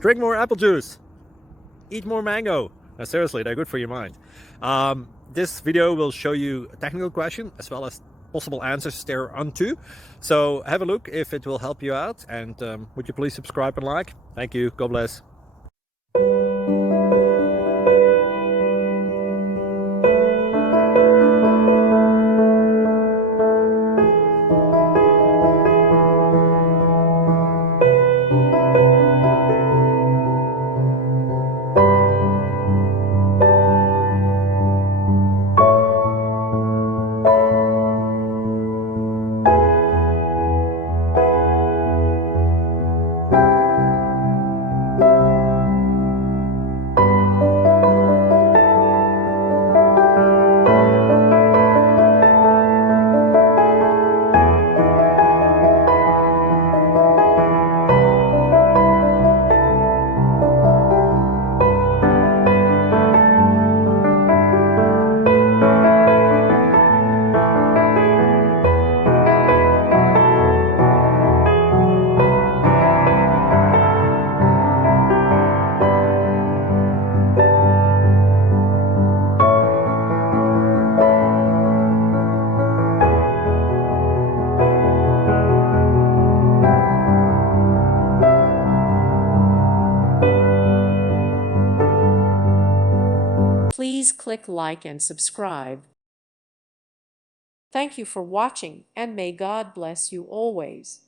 Drink more apple juice. Eat more mango. No, seriously, they're good for your mind. This video will show you a technical question as well as possible answers thereunto. So have a look if it will help you out, and would you please subscribe and like? Thank you. God bless. Please click like and subscribe. Thank you for watching, and may God bless you always.